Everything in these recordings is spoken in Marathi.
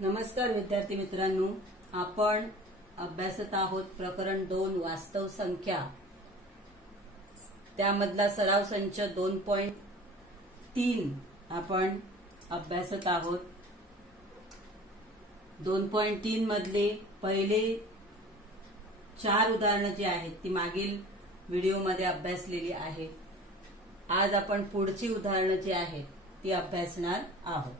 नमस्कार विद्यार्थी मित्रांनो, आपण अभ्यासत आहोत प्रकरण 2 वास्तव संख्या, त्यामधला सराव संच 2.3 आपण अभ्यासत आहोत। 2.3 मधले पहिले 4 उदाहरणं जी आहेत ती मागील व्हिडिओमध्ये अभ्यासलेली आहेत। आज आपण पुढची उदाहरणं जी आहेत ती अभ्यासणार आहोत।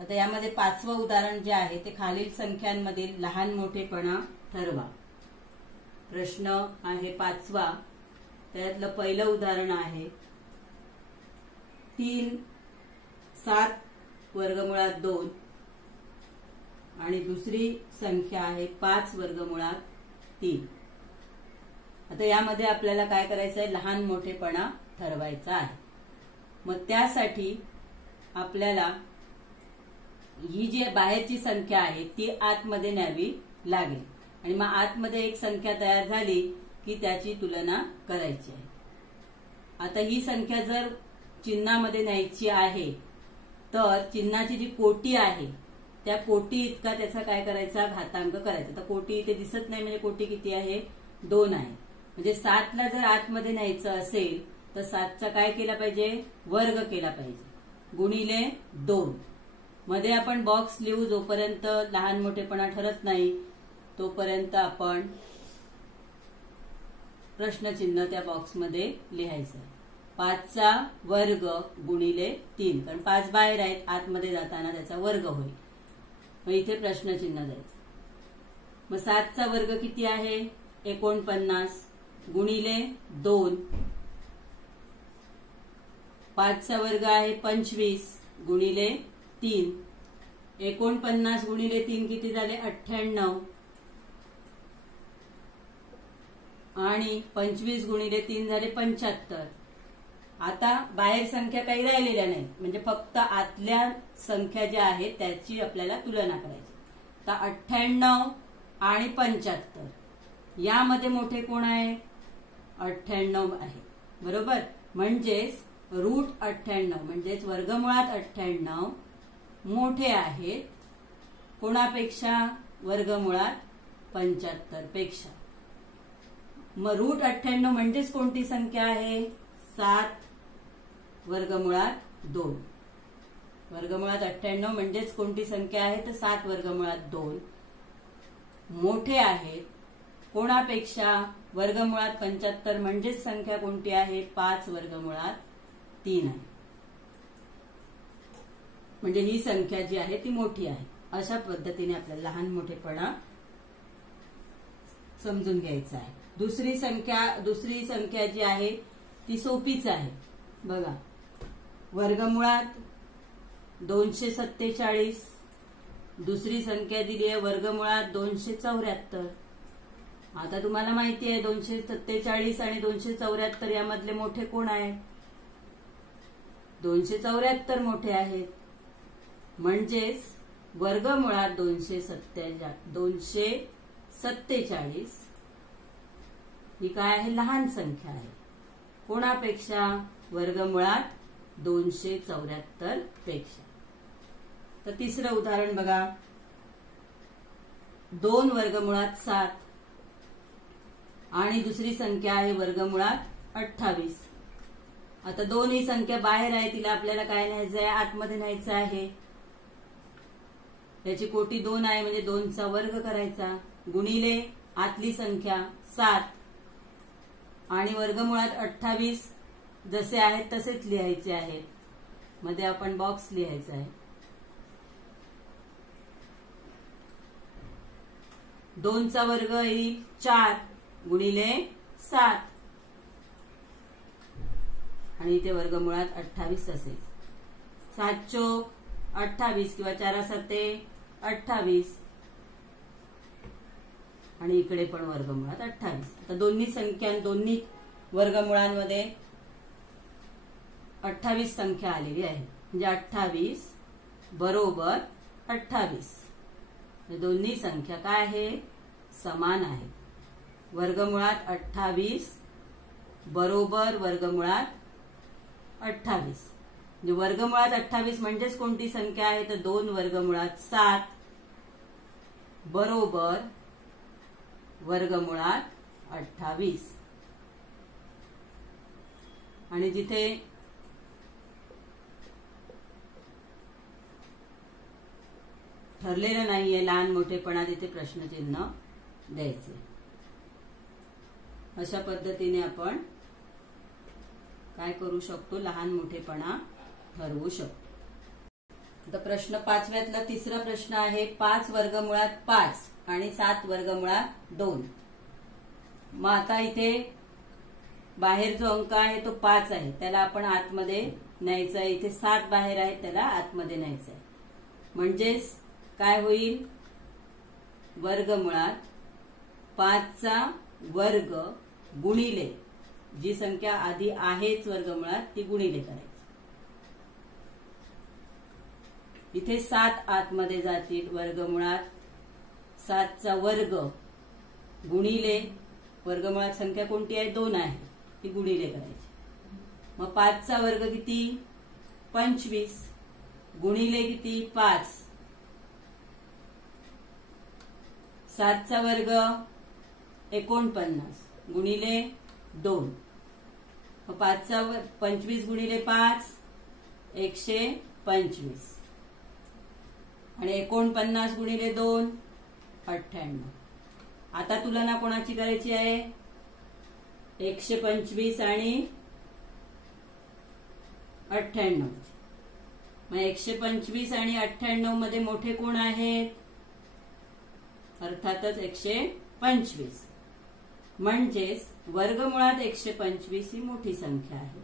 आता यामध्ये 5वं उदाहरण जे आहे ते खालील संख्यांमधील लहान मोठेपणा ठरवा। प्रश्न आहे 5वा, त्यातलं पहिलं उदाहरण आहे 3 7 वर्गमुळात 2 आणि दुसरी संख्या आहे 5 वर्गमुळात 3। आता यामध्ये आपल्याला काय करायचं आहे, लहान मोठेपणा ठरवायचा आहे। मग त्यासाठी आपल्याला ही जी बाहेरची संख्या आहे ती आतमध्ये न्यावी लागेल आणि मग आतमध्ये एक संख्या तयार झाली की त्याची तुलना करायची आहे। आता ही संख्या जर चिन्हामध्ये न्यायची आहे तर चिन्हाची जी कोटी आहे त्या कोटी इतका त्याचा काय करायचा, घातांक करायचा। तर कोटी इथे दिसत नाही म्हणजे कोटी किती आहे, 2 आहे। म्हणजे 7ला जर आतमध्ये न्यायचं असेल तर 7चा काय केला पाहिजे, वर्ग केला पाहिजे, गुणिले 2। मध्ये आपण बॉक्स लिहू, जोपर्यंत लहान मोठेपणा ठरत नाही तोपर्यंत आपण प्रश्नचिन्ह त्या बॉक्समध्ये लिहायचं। 5चा वर्ग गुणिले 3, कारण 5 बाहेर आहेत, आतमध्ये जाताना त्याचा वर्ग होईल, मग इथे प्रश्नचिन्ह द्यायचं। मग 7चा वर्ग किती आहे, 49 गुणिले 2। 5चा वर्ग आहे 25 गुणिले 3। 49 गुणिले 3 किती झाले, 98 आणि 25 गुणिले 3 झाले 75। आता बाहेर संख्या काही राहिलेल्या नाहीत, म्हणजे फक्त आतल्या संख्या ज्या आहेत त्याची आपल्याला तुलना करायची। तर 98 आणि 75 यामध्ये मोठे कोण आहे, 98 आहे, बरोबर। म्हणजेच रूट 98 म्हणजेच वर्गमुळात 98 मोठे आहेत कोणापेक्षा, वर्गमुळात 75 पेक्षा। मग रूट 98 म्हणजेच कोणती संख्या आहे, 7 वर्गमुळात 2। वर्गमुळात 98 म्हणजेच कोणती संख्या आहे, तर 7 वर्गमुळात 2 मोठे आहेत कोणापेक्षा, वर्गमुळात 75 म्हणजेच संख्या कोणती आहे, 5 वर्गमुळात 3 आहे। म्हणजे ही संख्या जी आहे ती मोठी आहे। अशा पद्धतीने आपल्याला लहान मोठेपणा समजून घ्यायचा आहे। दुसरी संख्या जी आहे ती सोपीच आहे बघा। वर्गमुळात 247, दुसरी संख्या दिली आहे वर्गमुळात 274। आता तुम्हाला माहिती आहे 247 आणि 274 यामधले मोठे कोण आहेत, 274 मोठे आहेत। म्हणजेच वर्गमुळात 247 ही काय आहे, लहान संख्या आहे कोणापेक्षा, वर्गमुळात 274 पेक्षा। तर तिसरं उदाहरण बघा, 2 वर्गमुळात 7 आणि दुसरी संख्या आहे वर्गमुळात 28। आता 2 ही संख्या बाहेर आहे, तिला आपल्याला काय न्यायचं आहे, आतमध्ये न्यायचं आहे। त्याची कोटी 2 आहे म्हणजे 2चा वर्ग करायचा, गुणिले आतली संख्या 7 आणि वर्गमुळात 28 जसे आहेत तसेच लिहायचे आहेत। मध्ये आपण बॉक्स लिहायचा आहे। 2चा वर्ग येईल 4 गुणिले 7 आणि इथे वर्गमुळात 28 असेल। 7 चोक 28 किंवा 4 7 28 आणि इकडे पण वर्गमुळात 28। आता दोन्ही संख्या, दोन्ही वर्गमुळांमध्ये 28 संख्या आलेली आहे, म्हणजे 28 बरोबर 28। दोन्ही संख्या काय आहे, समान आहे। वर्गमुळात 28 बरोबर वर्गमुळात 28। म्हणजे वर्गमुळात 28 म्हणजेच कोणती संख्या आहे तर 2 वर्गमुळात 7 बरोबर वर्गमुळात 28. आणि जिथे ठरलेलं नाहीये लहान मोठेपणा तिथे प्रश्नचिन्ह द्यायचे. अशा पद्धतीने आपण काय करू शकतो लहान मोठेपणा ठरवू शकतो. आता प्रश्न 5व्यातला तिसरा प्रश्न आहे 5 वर्गमुळात 5 आणि 7 वर्गमुळात 2. मग आता इथे बाहेर जो अंक आहे तो 5 आहे त्याला आपण आतमध्ये न्यायचा आहे. इथे 7 बाहेर आहे त्याला आतमध्ये न्यायचं आहे. म्हणजेच काय होईल वर्गमुळात 5चा वर्ग गुणिले जी संख्या आधी आहेच वर्गमुळात ती गुणिले करायची. इथे 7 आतमध्ये जातील वर्गमुळात 7चा वर्ग गुणिले वर्गमुळात संख्या कोणती आहे 2 आहे ती गुणिले करायची. मग 5चा वर्ग किती 25 गुणिले किती 5. 7चा वर्ग 49 गुणिले 2. मग 5चा 25 गुणिले 5 125 आणि 49 गुणिले 2 98. आता तुला ना कोणाची करायची आहे 125 आणि 98. मग 125 आणि 98 मध्ये मोठे कोण आहेत अर्थातच 125. म्हणजेच वर्गमुळात 125 ही मोठी संख्या आहे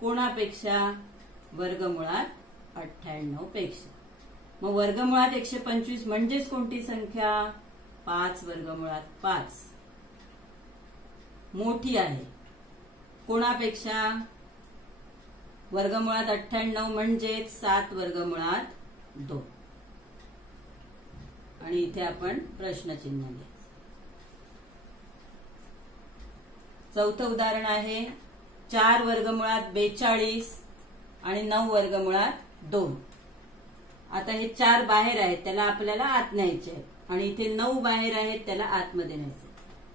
कोणापेक्षा वर्गमुळात 98 पेक्षा. मग वर्गमुळात 125 म्हणजेच कोणती संख्या 5 वर्गमुळात 5 मोठी आहे कोणापेक्षा वर्गमुळात 98 म्हणजेच 7 वर्गमुळात 2. आणि इथे आपण प्रश्नचिन्ह घ्यायचं. चौथं उदाहरण आहे 4 वर्गमुळात 42 आणि 9 वर्गमुळात 2. आता हे 4 बाहेर आहेत त्याला आपल्याला आत न्यायचे आहेत आणि इथे 9 बाहेर आहेत त्याला आतमध्ये न्यायचे.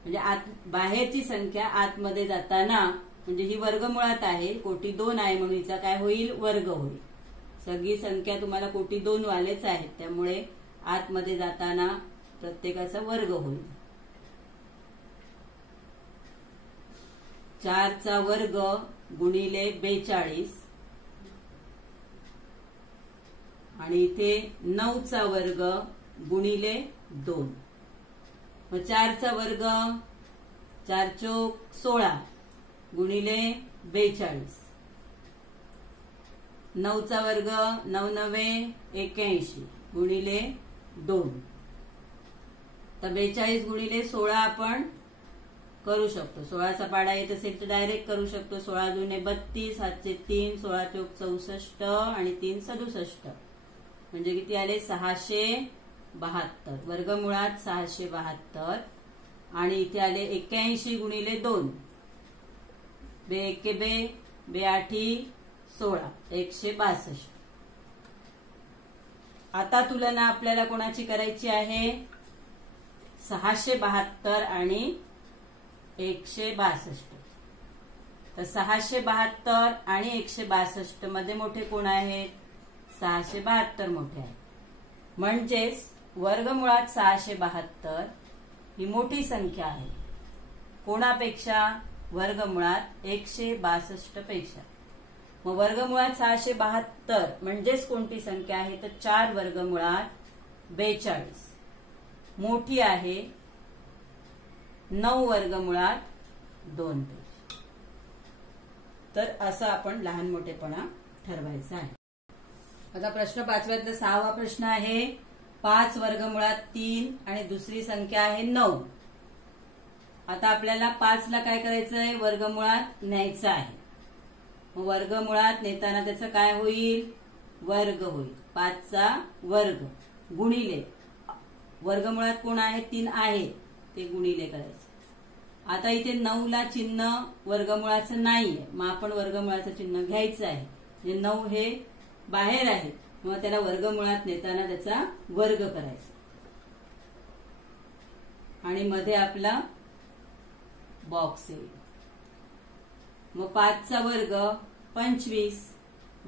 म्हणजे बाहेरची संख्या आतमध्ये जाताना म्हणजे ही वर्गमुळात आहे कोटी 2 आहे म्हणून हिचा काय होईल वर्ग होईल. सगळी संख्या तुम्हाला कोटी 2 वालेच आहेत त्यामुळे आतमध्ये जाताना प्रत्येकाचा वर्ग होईल. 4चा वर्ग गुणिले 42 आणि इथे 9चा वर्ग गुणिले 2. मग 4चा वर्ग 4 चोक 16 गुणिले 42. 9चा वर्ग 9 9 81 गुणिले 2. तर 42 गुणिले 16 आपण करू शकतो. 16चा पाडा येत असेल तर डायरेक्ट करू शकतो. 16 दुने 32 हातचे 3 16 चोक 64 आणि 3 67 म्हणजे किती आले 672. वर्गमुळात 672 आणि इथे आले 81 गुणिले 2 बे 1 बे बे 8 16 162. आता तुलना आपल्याला कोणाची करायची आहे 672 आणि 162. तर 672 आणि 162 मध्ये मोठे कोण आहेत 672 मोठे आहे. म्हणजेच वर्गमुळात 672 ही मोठी संख्या आहे कोणापेक्षा वर्गमुळात 162 पेक्षा. मग वर्गमुळात 672 म्हणजेच कोणती संख्या आहे तर 4 वर्गमुळात 42 मोठी आहे 9 वर्गमुळात 2 पेक्षा. तर असं आपण लहान मोठेपणा ठरवायचा आहे. आता प्रश्न 5व्यातला 6वा प्रश्न आहे 5 वर्गमुळात 3 आणि दुसरी संख्या आहे 9. आता आपल्याला 5 ला काय करायचं आहे वर्गमुळात न्यायचं आहे. वर्गमुळात नेताना त्याचं काय होईल वर्ग होईल. 5चा वर्ग गुणिले वर्गमुळात कोण आहे 3 आहे ते गुणिले करायचे. आता इथे 9 ला चिन्ह वर्गमुळाचं नाहीये, मग आपण वर्गमुळाचं चिन्ह घ्यायचं आहे. म्हणजे 9 हे बाहेर आहे, मग त्याला वर्गमुळात नेताना त्याचा वर्ग करायचा आणि मध्ये आपला बॉक्स येईल. मग 5 चा वर्ग 25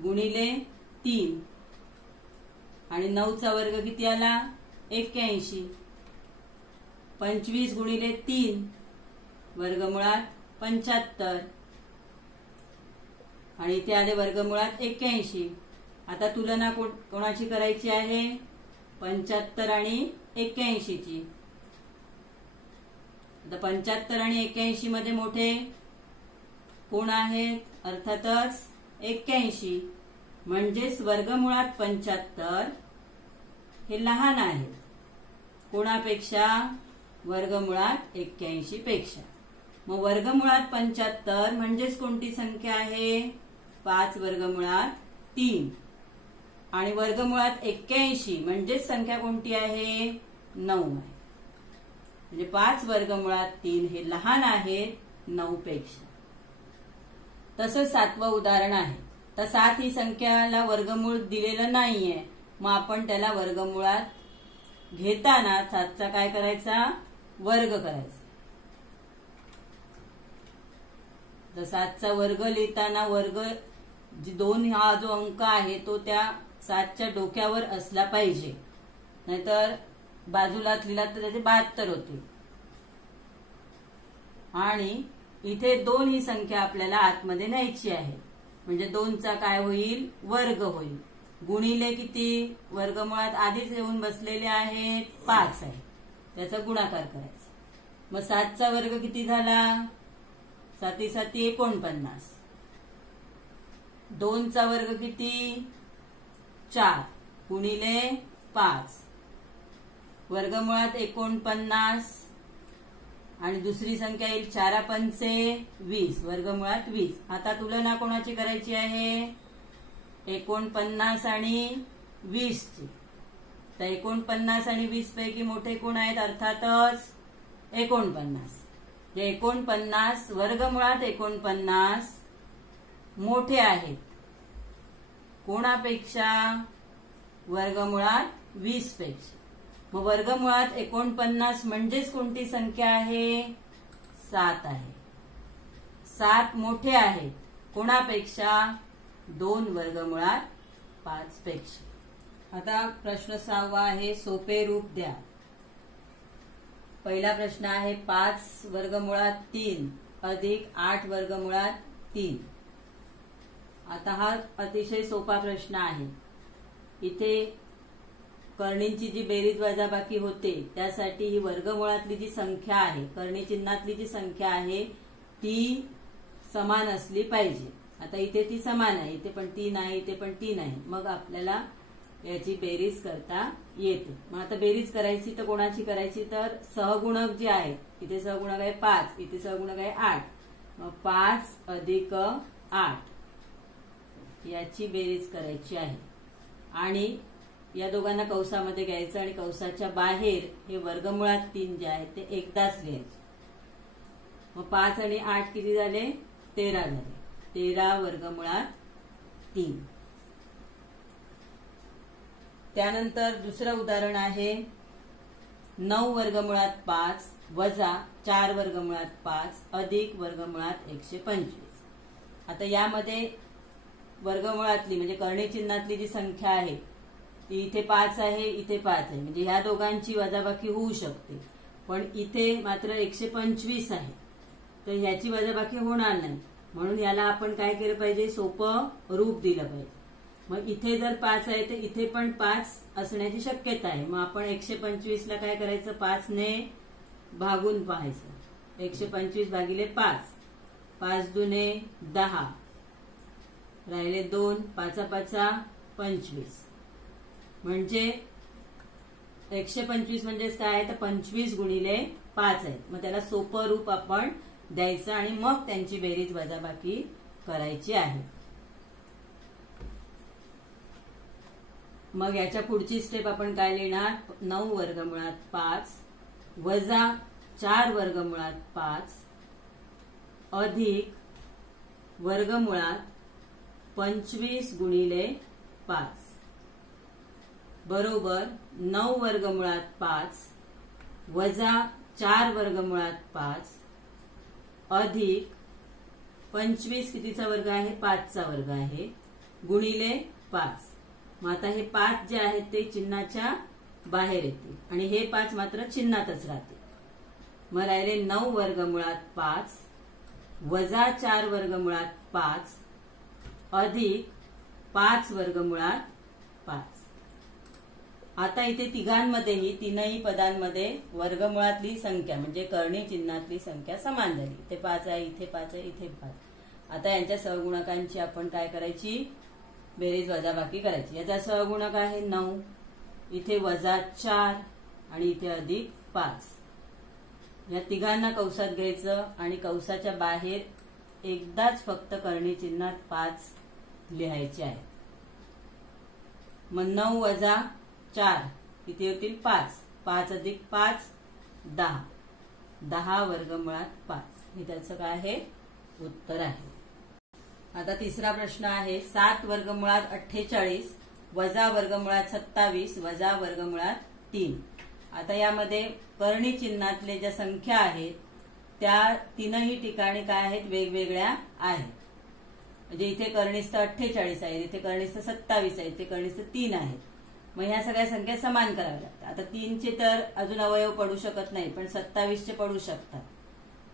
गुणिले 3 आणि 9 चा वर्ग किती आला 81. 25 गुणिले 3 वर्गमुळात 75 आणि इथे आले वर्गमुळात 81. आता तुलना कोणाची करायची आहे 75 आणि 81 ची. आता 75 आणि 81 मध्ये मोठे कोण आहेत, अर्थातच 81. म्हणजेच वर्गमुळात 75 हे लहान आहे कोणापेक्षा, वर्गमुळात 81 पेक्षा. मग वर्गमुळात 75 म्हणजेच कोणती संख्या आहे 5 वर्गमुळात 3 आणि वर्गमुळात 81 म्हणजेच संख्या कोणती आहे 9 आहे. म्हणजे 5 वर्गमुळात 3 हे लहान आहे 9 पेक्षा. तसंच 7वं उदाहरण आहे. तर 7 ही संख्याला वर्गमूळ दिलेलं नाहीये, मग आपण त्याला वर्गमुळात घेताना 7चा काय करायचा वर्ग करायचा. तर 7चा वर्ग लिहिताना वर्ग 2 हा जो अंक आहे तो त्या 7च्या डोक्यावर असला पाहिजे, नाहीतर बाजूला लिहिला तर त्याचे 72 होते. आणि इथे 2 ही संख्या आपल्याला आतमध्ये न्यायची आहे, म्हणजे 2चा काय होईल वर्ग होईल. गुणिले किती, वर्गमुळात आधीच येऊन बसलेले आहेत 5 आहे, त्याचा गुणाकार करायचा. मग 7चा वर्ग किती झाला 7 7 49. 2चा वर्ग किती 4 गुणिले 5 वर्गमुळात 49 आणि दुसरी संख्या येईल 4 पंचे 20 वर्गमुळात 20. आता तुलना कोणाची करायची आहे 49 आणि 20 ची. तर 49 आणि 20 पैकी मोठे कोण आहेत, अर्थातच 49. जे 49 वर्गमुळात 49 मोठे आहेत कोणापेक्षा, वर्गमुळात 20 पेक्षा. मग वर्गमुळात 49 म्हणजेच कोणती संख्या आहे 7 आहे. 7 मोठे आहेत कोणापेक्षा, 2 वर्गमुळात 5 पेक्षा. आता प्रश्न 6वा आहे सोपे रूप द्या. पहिला प्रश्न आहे 5 वर्गमुळात 3 अधिक 8 वर्गमुळात 3. आता हा अतिशय सोपा प्रश्न आहे. इथे कर्णींची जी बेरीज वजाबाकी होते त्यासाठी ही वर्गमुळातली जी संख्या आहे, कर्णी चिन्हातली जी संख्या आहे ती समान असली पाहिजे. आता इथे ती समान आहे, इथे पण 3 आहे, इथे पण 3 आहे. मग आपल्याला याची बेरीज करता येते. मग आता बेरीज करायची तर कोणाची करायची, तर सहगुणक जे आहे, इथे सहगुणक आहे 5, इथे सहगुणक आहे 8. मग 5 अधिक 8 याची बेरीज करायची आहे आणि या दोघांना कौसामध्ये घ्यायचं आणि कौसाच्या बाहेर हे वर्गमुळात 3 जे आहे ते एकदाच लिहायचे. मग 5 आणि 8 किती झाले 13 झाले. 13 वर्गमुळात 3. त्यानंतर दुसरं उदाहरण आहे 9 वर्गमुळात 5 वजा 4 वर्गमुळात 5 अधिक वर्गमुळात 125. आता यामध्ये वर्गमुळातली म्हणजे कर्णी चिन्हातली जी संख्या आहे ती इथे 5 आहे, इथे 5 आहे, म्हणजे ह्या दोघांची वजाबाकी होऊ शकते. पण इथे मात्र 125 आहे, तर ह्याची वजाबाकी होणार नाही. म्हणून याला आपण काय केलं पाहिजे, सोपं रूप दिलं पाहिजे. मग इथे जर 5 आहे तर इथे पण 5 असण्याची शक्यता आहे. मग आपण 125 ला काय करायचं 5 ने भागून पाहायचं. 125 भागिले 5, 5 दुने 10, राहिले 2, 5 5 25. म्हणजे 125 म्हणजेच काय आहे तर 25 गुणिले 5 आहे. मग त्याला सोपं रूप आपण द्यायचं आणि मग त्यांची बेरीज वजाबाकी करायची आहे. मग याच्या पुढची स्टेप आपण काय लिहिणार, 9 वर्गमुळात 5 वजा 4 वर्गमुळात 5 अधिक वर्गमुळात 25 गुणिले 5 बरोबर 9 वर्गमुळात 5 वजा 4 वर्गमुळात 5 अधिक 25 कितीचा वर्ग आहे 5चा वर्ग आहे गुणिले 5. मग आता हे 5 जे आहेत ते चिन्हाच्या बाहेर येतील आणि हे 5 मात्र चिन्हातच राहतील. मग राहिले 9 वर्गमुळात 5 वजा 4 वर्गमुळात 5 अधिक 5 वर्गमुळात 5. आता इथे तिघांमध्येही तीनही पदांमध्ये वर्गमुळातली संख्या म्हणजे कर्णी चिन्हातली संख्या समान झाली. इथे 5 आहे, इथे 5 आहे, इथे 5. आता यांच्या सहगुणकांची आपण काय करायची बेरीज वजाबाकी करायची. याचा सहगुणक आहे 9, इथे वजा 4 आणि इथे अधिक 5. या तिघांना कौसात घ्यायचं आणि कौसाच्या बाहेर एकदाच फक्त कर्णी चिन्हात 5 लिहायचे आहे. मग 9 वजा 4 किती होतील 5. 5 अधिक 5 10. 10 वर्गमुळात 5 हे त्याचं काय आहे उत्तर आहे. आता तिसरा प्रश्न आहे 7 वर्गमुळात 48 वजा वर्गमुळात 27 वजा वर्गमुळात 3. आता यामध्ये कर्णी चिन्हातले ज्या संख्या आहेत त्या तीनही ठिकाणी काय आहेत वेगवेगळ्या आहेत. म्हणजे इथे कर्णिस्थ 48 आहे, इथे कर्णिस्थ 27 आहे, इथे कर्णिस्थ 3 आहेत. मग ह्या सगळ्या संख्या समान कराव्या लागतात. आता 3चे तर अजून अवयव पडू शकत नाही पण 27चे पडू शकतात.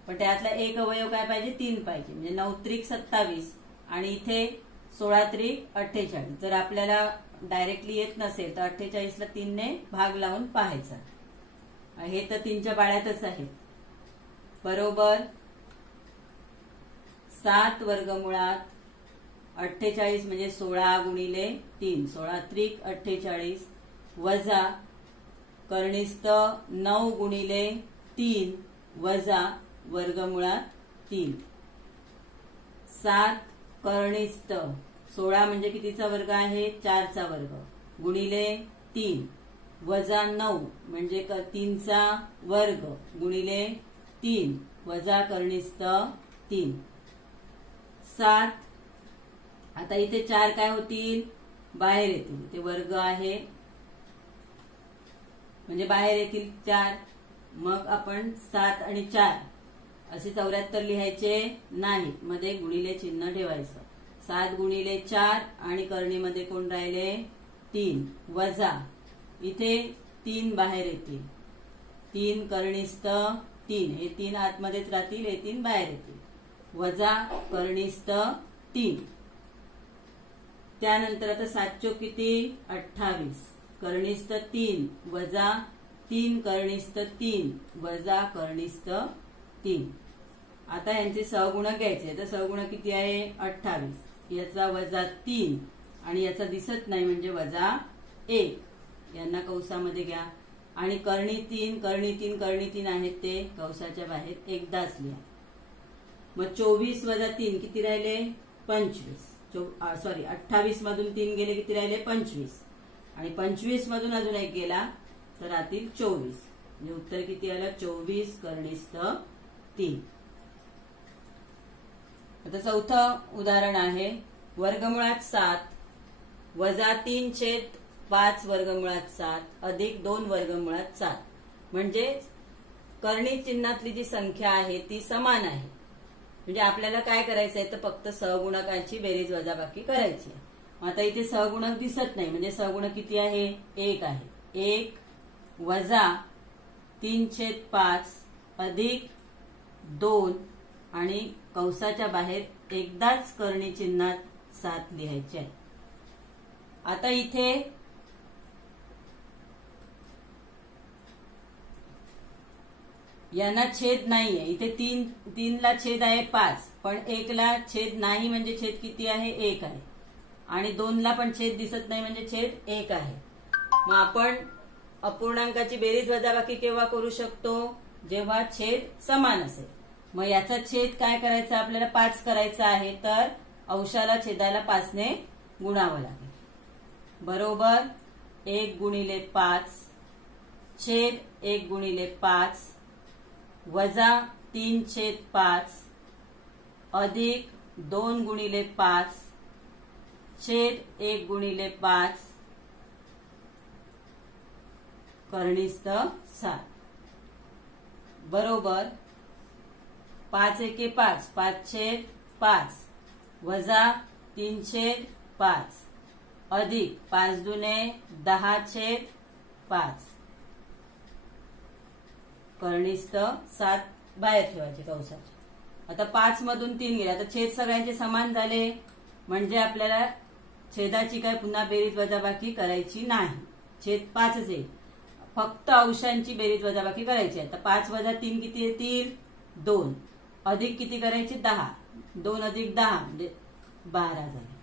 पण त्यातला एक अवयव काय पाहिजे 3 पाहिजे. म्हणजे 9 त्रिक 27 आणि इथे 16 त्रिक 48. जर आपल्याला डायरेक्टली येत नसेल तर 48ला 3ने भाग लावून पाहायचा. हे तर 3च्या बाळ्यातच आहे. बरोबर 7 वर्गमुळात 48 म्हणजे 16 गुणिले 3 16 त्रिक 48 वजा कर्णिस्थ 9 गुणिले 3 वजा वर्गमुळात 3. 7 कर्णिस्थ 16 म्हणजे कितीचा वर्ग आहे 4चा वर्ग गुणिले 3 वजा 9 म्हणजे 3चा वर्ग गुणिले 3 वजा कर्णिस्थ 3. 7 आता इथे 4 काय होतील बाहेर येतील. इथे वर्ग आहे म्हणजे बाहेर येतील 4. मग आपण 7 आणि 4 असे 74 लिहायचे नाही, मध्ये गुणिले चिन्ह ठेवायचं. 7 गुणिले 4 आणि कर्णीमध्ये कोण राहिले 3 वजा इथे 3 बाहेर येतील. 3 कर्णिस्थ 3 हे 3 आतमध्येच राहतील, हे 3 बाहेर येतील वजा कर्णिस्थ 3. त्यानंतर आता 7 चोक किती 28 कर्णिस्थ 3 वजा 3 कर्णिस्थ 3 वजा कर्णिस्थ 3. आता यांचे सहगुणक घ्यायचे. आता सहगुणक किती आहे 28. याचा वजा 3 आणि याचा दिसत नाही म्हणजे वजा 1. यांना कौसामध्ये घ्या आणि कर्णी 3 कर्णी 3 कर्णी 3 आहेत ते कौसाच्या बाहेर एकदाच लिहा. मग 24 वजा 3 किती राहिले 25. 28 मधून 3 गेले किती राहिले 25 आणि 25 मधून अजून एक गेला तर राहतील 24. म्हणजे उत्तर किती आलं 24 कर्णिस्थ 3. आता चौथं उदाहरण आहे वर्गमुळात 7 वजा 3/5 वर्गमुळात 7 अधिक 2 वर्गमुळात 7. म्हणजे कर्णी चिन्हातली जी संख्या आहे ती समान आहे. म्हणजे आपल्याला काय करायचं आहे तर फक्त सहगुणकांची बेरीज वजाबाकी करायची आहे. आता इथे सहगुणक दिसत नाही म्हणजे सहगुणक किती आहे 1 आहे. 1 वजा 3/5 अधिक 2 आणि कंसाच्या बाहेर एकदाच कर्णी चिन्हात 7 लिहायचे आहे. आता इथे यांना छेद नाहीये. इथे 3 ला छेद आहे 5 पण 1 ला छेद नाही म्हणजे छेद किती आहे 1 आहे आणि 2 ला पण छेद दिसत नाही म्हणजे छेद 1 आहे. मग आपण अपूर्णांकाची बेरीज वजाबाकी केव्हा करू शकतो जेव्हा छेद समान असेल. मग याचा छेद काय करायचा आपल्याला 5 करायचा आहे तर अंशाला छेदाला 5 ने गुणावं लागेल. बरोबर 1 गुणिले 5 छेद 1 गुणिले 5 वजा 3/5 अधिक 2 गुणिले 5 छेद 1 गुणिले 5 कर्णिस्थ 7 बरोबर 5 एके 5 5 छेद 5 वजा 3 छेद 5 अधिक 5 दुने 10 छेद 5 कर्णिस्थ 7 बाहेर ठेवायचे कंसाचे. आता 5 मधून 3 गेले. आता छेद सगळ्यांचे समान झाले म्हणजे आपल्याला छेदाची काय पुन्हा बेरीज वजाबाकी करायची नाही. छेद 5च आहे. फक्त अंशांची बेरीज वजाबाकी करायची. आता 5 वजा 3 किती येतील 2 अधिक किती करायचे 10 2 अधिक 10 म्हणजे 12 झाले.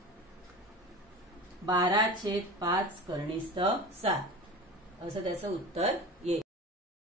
12 छेद 5 कर्णिस्थ 7 असं त्याचं उत्तर येईल.